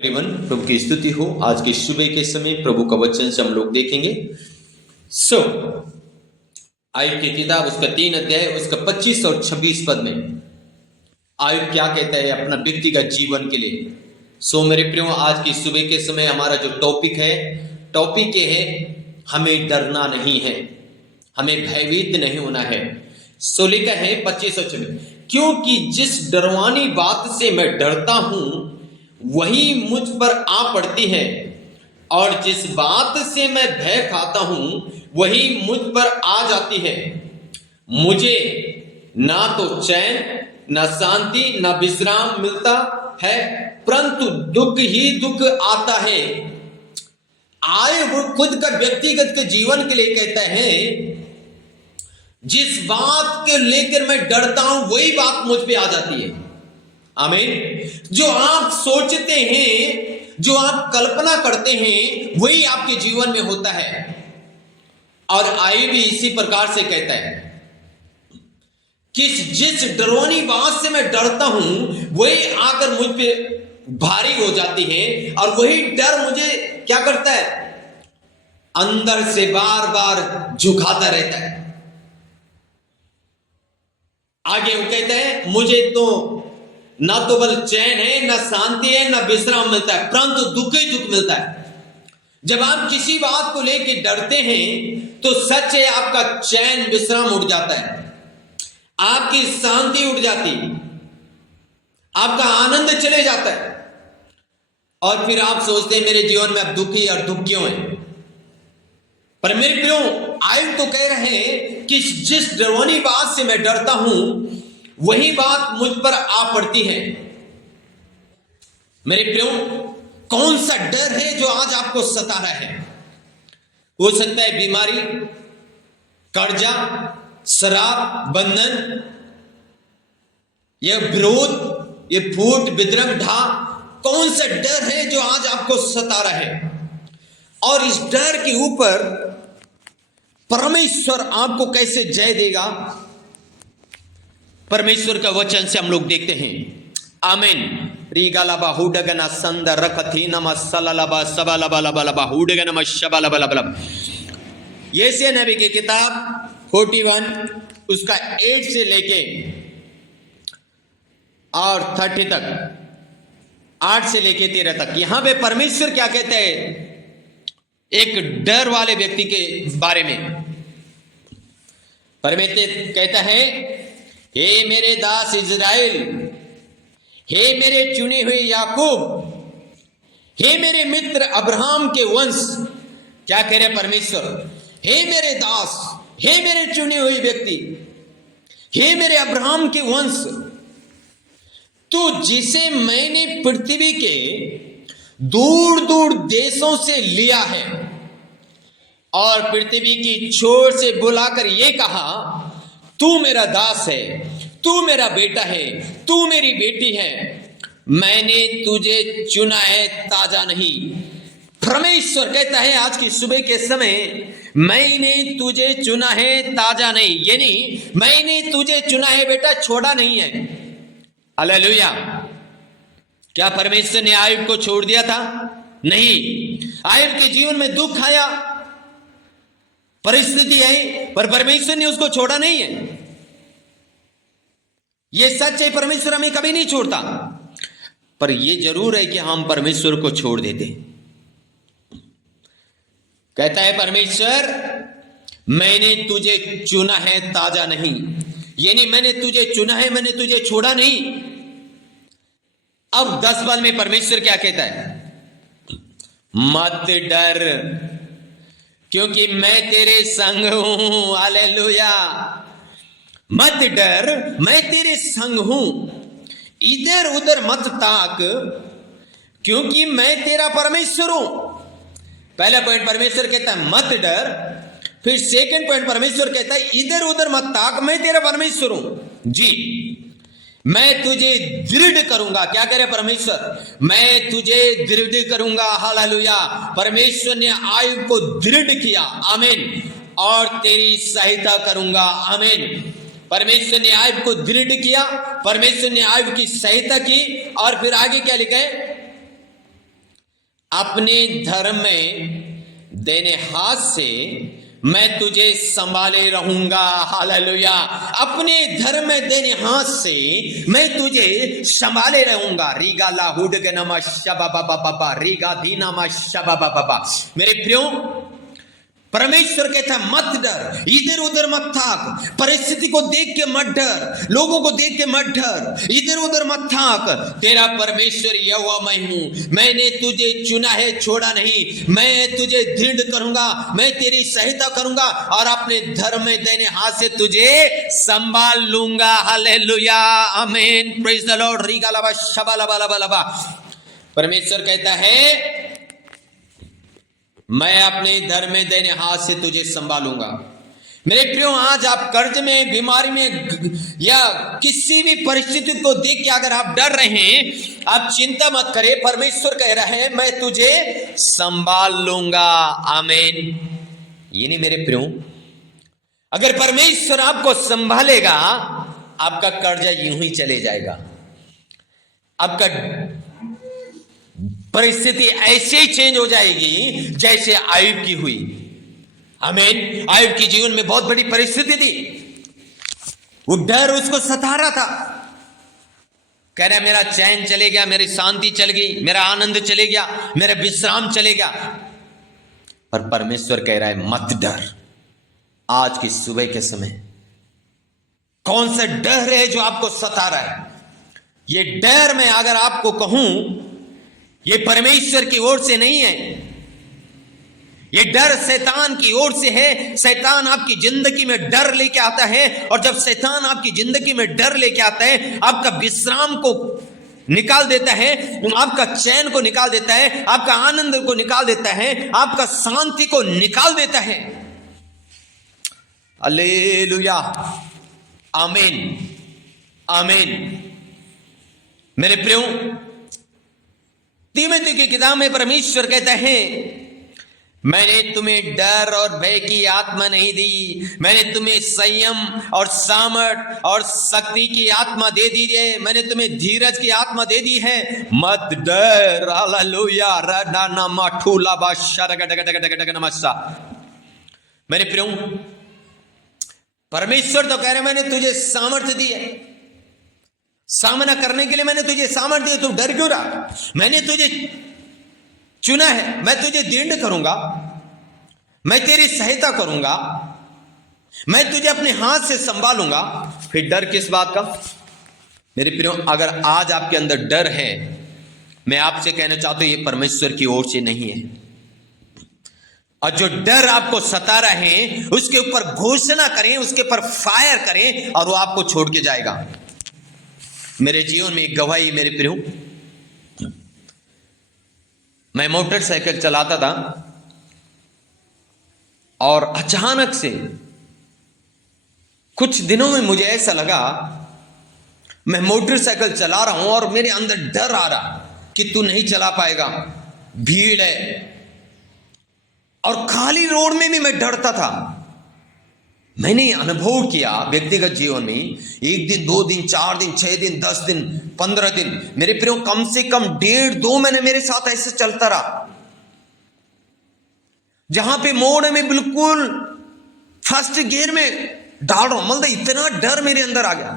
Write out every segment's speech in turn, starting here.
प्रभु की स्तुति हो। आज की सुबह के समय प्रभु का वचन से हम लोग देखेंगे। आयुब की किताब उसका 3 अध्याय उसका 25 और 26 पद में आयुब क्या कहता है अपना व्यक्तिगत जीवन के लिए। मेरे प्रियो, आज की सुबह के समय हमारा जो टॉपिक ये है, हमें डरना नहीं है, हमें भयभीत नहीं होना है। लिखा है 25 और 26, क्योंकि जिस डरवानी बात से मैं डरता हूं वही मुझ पर आ पड़ती है, और जिस बात से मैं भय खाता हूं वही मुझ पर आ जाती है। मुझे ना तो चैन, ना शांति, ना विश्राम मिलता है, परंतु दुख ही दुख आता है। आयुब खुद का व्यक्तिगत के जीवन के लिए कहता है, जिस बात के लेकर मैं डरता हूं वही बात मुझ पे आ जाती है। आमीन। जो आप सोचते हैं, जो आप कल्पना करते हैं, वही आपके जीवन में होता है। और आयुब भी इसी प्रकार से कहता है कि जिस डरवानी बात से मैं डरता हूं वही आकर मुझ पे भारी हो जाती है, और वही डर मुझे क्या करता है, अंदर से बार बार झुकाता रहता है। आगे वो कहता है, मुझे तो ना तो बल चैन है, ना शांति है, ना विश्राम मिलता है, परंतु दुख ही दुख मिलता है। जब आप किसी बात को लेकर डरते हैं तो सच है, आपका चैन विश्राम उड़ जाता है, आपकी शांति उड़ जाती है, आपका आनंद चले जाता है, और फिर आप सोचते हैं मेरे जीवन में अब दुखी और दुख क्यों है। पर मेरे प्रियो, आयुब तो कह रहे हैं कि जिस डरवानी बात से मैं डरता हूं वही बात मुझ पर आ पड़ती है। मेरे प्रियो, कौन सा डर है जो आज आपको सता रहा है? हो सकता है बीमारी, कर्जा, शराब, बंधन, यह विरोध, यह फूट, विद्रम, ढा, कौन सा डर है जो आज आपको सता रहा है? और इस डर के ऊपर परमेश्वर आपको कैसे जय देगा, परमेश्वर का वचन से हम लोग देखते हैं। आमीन। रीगालाबा हुडगना संदर रखथी नमः सलालाबा सबालाबालाबालाबा हुडगना शबालाबालाबाला। यशायाह नबी की किताब 41 उसका 8 से लेके और 30 तक, 8 से लेके 13 तक, यहां पे परमेश्वर क्या कहते हैं एक डर वाले व्यक्ति के बारे में। परमेश्वर कहता है, हे मेरे दास इज़राइल, हे मेरे चुने हुए याकूब, हे मेरे मित्र अब्राहम के वंश। क्या कह रहे परमेश्वर? हे मेरे दास, हे मेरे चुने हुए व्यक्ति, हे मेरे अब्राहम के वंश, तो जिसे मैंने पृथ्वी के दूर दूर देशों से लिया है और पृथ्वी की छोर से बुलाकर यह कहा, तू मेरा दास है, तू मेरा बेटा है, तू मेरी बेटी है, मैंने तुझे चुना है, ताजा नहीं। परमेश्वर कहता है आज की सुबह के समय, मैंने तुझे चुना है, ताजा नहीं, यानी मैंने तुझे चुना है बेटा, छोड़ा नहीं है। हालेलुया। क्या परमेश्वर ने आयुब को छोड़ दिया था? नहीं। आयुब के जीवन में दुख आया, परिस्थिति आई, पर परमेश्वर ने उसको छोड़ा नहीं है। यह सच है, परमेश्वर हमें कभी नहीं छोड़ता, पर यह जरूर है कि हम परमेश्वर को छोड़ देते। कहता है परमेश्वर, मैंने तुझे चुना है, ताजा नहीं, यानी मैंने तुझे चुना है, मैंने तुझे छोड़ा नहीं। अब 10 पद में परमेश्वर क्या कहता है? मत डर, क्योंकि मैं तेरे संग हूं। हालेलुया। मत डर, मैं तेरे संग हूं, इधर उधर मत ताक, क्योंकि मैं तेरा परमेश्वर हूं। पहला पॉइंट परमेश्वर कहता है मत डर, फिर सेकंड पॉइंट परमेश्वर कहता है इधर उधर मत ताक, मैं तेरा परमेश्वर हूं। जी, मैं तुझे दृढ़ करूंगा। क्या कह रहे परमेश्वर? मैं तुझे दृढ़ करूंगा। हालेलुया। परमेश्वर ने आयुब को दृढ़ किया, आमीन, और तेरी सहायता करूंगा, आमीन। परमेश्वर ने आयुब को दृढ़ किया, परमेश्वर ने आयुब की सहायता की, और फिर आगे क्या लिखा है? अपने धर्म में देने हाथ से मैं तुझे संभाले रहूंगा। हालेलुया। अपने धर्म में देने हाथ से मैं तुझे संभाले रहूंगा। रीगा लाहुड के नमा शबा बाबा बाबा रीगा धी नमा शबा बाबा बाबा। मेरे प्रियो, परमेश्वर कहता है मत डर, इधर उधर मत थाक, परिस्थिति को देख के मत डर, लोगों को देख के मत डर, इधर उधर मत थाक। तेरा परमेश्वर यहोवा मैं हूं, मैंने तुझे चुना है, छोड़ा नहीं। मैं तुझे दृढ़ करूंगा, मैं तेरी सहायता करूंगा और अपने धर्म में देने हाथ से तुझे संभाल लूंगा। हालेलुया, आमीन, प्रेज द लॉर्ड। रीगा लबा शबा लबा लबा लबा। परमेश्वर कहता है मैं अपने धर्म में देने हाथ से तुझे संभालूंगा। मेरे प्रियो, आज आप कर्ज में, बीमारी में या किसी भी परिस्थिति को देख के अगर आप डर रहे हैं, आप चिंता मत करें। परमेश्वर कह रहा है मैं तुझे संभाल लूंगा। आमीन। ये नहीं मेरे प्रियो, अगर परमेश्वर आपको संभालेगा, आपका कर्जा यूं ही चले जाएगा। आपका परिस्थिति ऐसे ही चेंज हो जाएगी जैसे आयुब की हुई। आमीन। आयुब के जीवन में बहुत बड़ी परिस्थिति थी, वो डर उसको सता रहा था। कह रहा मेरा चैन चले गया, मेरी शांति चल गई, मेरा आनंद चले गया, मेरा विश्राम चले गया। पर परमेश्वर कह रहा है मत डर। आज की सुबह के समय कौन सा डर है जो आपको सता रहा है? ये डर मैं अगर आपको कहूं, ये परमेश्वर की ओर से नहीं है, ये डर शैतान की ओर से है। शैतान आपकी जिंदगी में डर लेके आता है, और जब शैतान आपकी जिंदगी में डर लेके आता है, आपका विश्राम को निकाल देता है, आपका चैन को निकाल देता है, आपका आनंद को निकाल देता है, आपका शांति को निकाल देता है। हालेलुया, आमीन, आमीन। मेरे प्रियो, तीमुथियुस की किताब में परमेश्वर कहता है मैंने तुम्हें डर और भय की आत्मा नहीं दी, मैंने तुम्हें संयम और सामर्थ और शक्ति की आत्मा दे दी है, मैंने तुम्हें धीरज की आत्मा दे दी है। मत डर। हालेलुया। रना माठूला बाशा। मेरे प्रियो, परमेश्वर तो कह रहे मैंने तुझे सामर्थ्य दी है, सामना करने के लिए मैंने तुझे सामर्थ्य दी, तू डर क्यों रहा? मैंने तुझे चुना है, मैं तुझे दृढ़ करूंगा, मैं तेरी सहायता करूंगा, मैं तुझे अपने हाथ से संभालूंगा। फिर डर किस बात का? मेरे प्रियो, अगर आज आपके अंदर डर है, मैं आपसे कहना चाहता हूं ये परमेश्वर की ओर से नहीं है। और जो डर आपको सता रहे हैं उसके ऊपर घोषणा करें, उसके ऊपर फायर करें और वो आपको छोड़ के जाएगा। मेरे जीवन में एक गवाही, मेरे प्रियो, मैं मोटरसाइकिल चलाता था और अचानक से कुछ दिनों में मुझे ऐसा लगा मैं मोटरसाइकिल चला रहा हूं और मेरे अंदर डर आ रहा कि तू नहीं चला पाएगा, भीड़ है। और खाली रोड में भी मैं डरता था। मैंने अनुभव किया व्यक्तिगत जीवन में, 1 दिन, 2 दिन, 4 दिन, 6 दिन, 10 दिन, 15 दिन, मेरे प्रियो कम से कम 1.5-2 महीने मेरे साथ ऐसे चलता रहा, जहां पे मोड़ में बिल्कुल फर्स्ट गियर में डाल रहा हूं, मतलब इतना डर मेरे अंदर आ गया।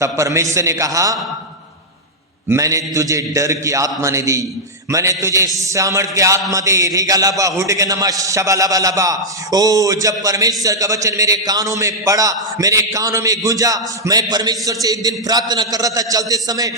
तब परमेश्वर ने कहा मैंने तुझे डर की आत्मा नहीं दी, मैंने तुझे सामर्थ की आत्मा दी। रीगा लबा हुड के नमा शबा लबा लबा। ओ, जब परमेश्वर का वचन मेरे कानों में पड़ा, मेरे कानों में गूंजा, मैं परमेश्वर से एक दिन प्रार्थना कर रहा था चलते समय,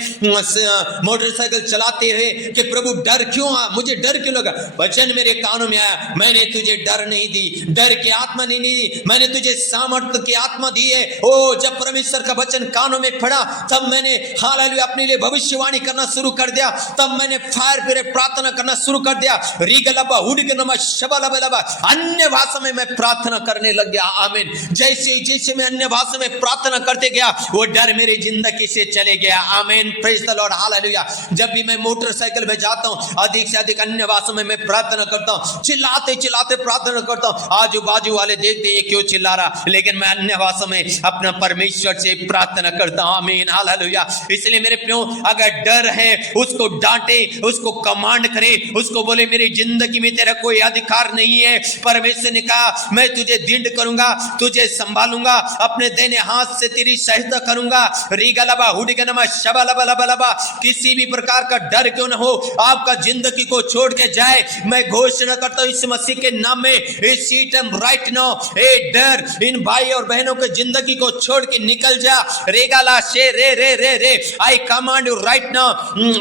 मोटरसाइकिल चलाते हुए, कि प्रभु डर क्यों मुझे डर क्यों लगा? वचन मेरे कानों में आया, मैंने तुझे डर नहीं दी, डर की आत्मा नहीं दी, मैंने तुझे सामर्थ की आत्मा दी है। ओ, जब परमेश्वर का वचन कानों में पड़ा, तब मैंने हालेलुया अपने लिए भविष्यवाणी करना शुरू कर दिया। तब मैंने फायर पे प्रार्थना करना शुरू कर दिया। रीगलबा हुडगनमा शबलबलबा, अन्य भाषा में मैं प्रार्थना करने लग गया। आमीन। जैसे जैसे मैं अन्य भाषा में प्रार्थना करते गया, वो डर मेरी जिंदगी से चले गया। आमीन, प्रेज द लॉर्ड, हालेलुया। जब भी मैं मोटरसाइकिल में जाता हूं, अधिक से अधिक अन्य भाषा में मैं प्रार्थना करता हूं, चिल्लाते चिल्लाते प्रार्थना करता हूं। आजू बाजू वाले देखते ये क्यों चिल्ला रहा, लेकिन मैं अन्य भाषा में अपना परमेश्वर से प्रार्थना करता हूं। आमीन, हालेलुया। इसलिए मेरे प्रियो, अगर अगर डर है उसको डांटे, उसको कमांड करे, उसको बोले मेरी जिंदगी में तेरा कोई अधिकार नहीं है। परमेश्वर ने कहा मैं तुझे दृढ़ करूंगा, तुझे संभालूंगा, अपने दाहिने हाथ से तेरी सहायता करूंगा। रीगलबा हुडिगनमा शबलबलबलबा, किसी भी प्रकार का डर क्यों न हो आपका जिंदगी को छोड़ के जाए, मैं घोषणा करता हूं इस मसीह के नाम में, इस सीटम राइट नाउ ए डर इन भाई और बहनों के जिंदगी को छोड़ के निकल जा। रेगाला शे रे रे रे रे, I command you right now,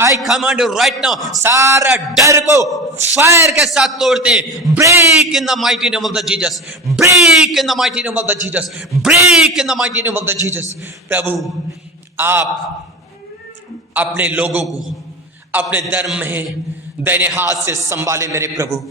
I command you right now, सारा डर को फायर के साथ तोड़ते, break in the mighty name of the Jesus, break in the mighty name of the Jesus, break in the mighty name of the Jesus. प्रभु आप अपने लोगों को अपने धर्म में दाहिने हाथ से संभाले मेरे प्रभु,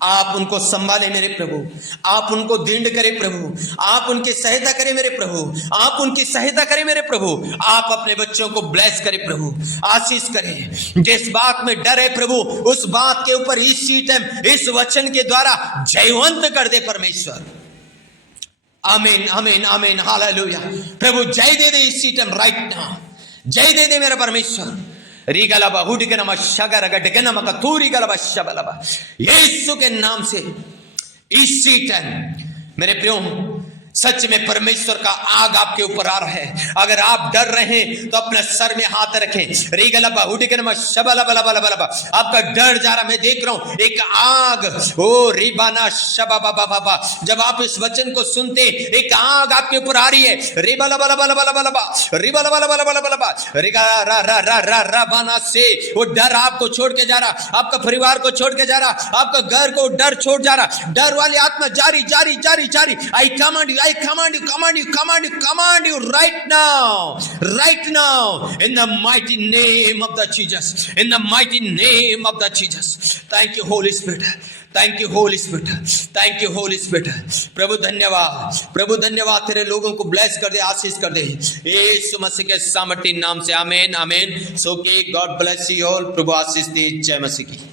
आप उनको संभाले मेरे प्रभु, आप उनको दृढ़ करें प्रभु, आप उनकी सहायता करें मेरे प्रभु, आप उनकी सहायता करें मेरे प्रभु, आप अपने बच्चों को ब्लेस करें प्रभु, आशीष करें। जिस बात में डर है प्रभु उस बात के ऊपर इस सीटम इस वचन के द्वारा जयवंत कर दे परमेश्वर। आमीन आमीन आमीन हालेलुया। प्रभु जय दे दे इस सीटम राइट नाउ, जय दे दे मेरा परमेश्वर। रीगलबा हुडिगनमा शगरगडगनमा कतूरीगलबा शबलबा, यीशु के नाम से इस सीटम मेरे प्रियो सच में परमेश्वर का आग आपके ऊपर आ रहा है। अगर आप डर रहे हैं तो अपने सर में हाथ रखें। रीगलबा हुडिगनमा शबलबलबलबा, आपका डर जा रहा, मैं देख रहा हूं एक आग, ओ रिबाना शबाबाबाबा, जब आप इस वचन को सुनते एक आग आपके ऊपर आ रही है। रिबलबलबलबलबा रिबलबलबलबलबा रिगाराराराराराबाना से वो डर आपको छोड़ के जा रहा, आपका परिवार को छोड़ के जा रहा, आपका घर को डर छोड़ जा रहा, डर वाली आत्मा जारी जारी जारी जारी। आई command you, I command you, command you, command you, command you right now, in the mighty name of the Jesus, in the mighty name of the Jesus. Thank you Holy Spirit, thank you Holy Spirit, thank you Holy Spirit. प्रभु धन्यवाद, प्रभु धन्यवाद, तेरे लोगों को bless कर दे, आशीष कर दे यीशु मसीह के सामर्थी नाम से, आमीन आमीन। सो के गॉड ब्लेस यू ऑल, प्रभु आशीष दे, जय मसीह की।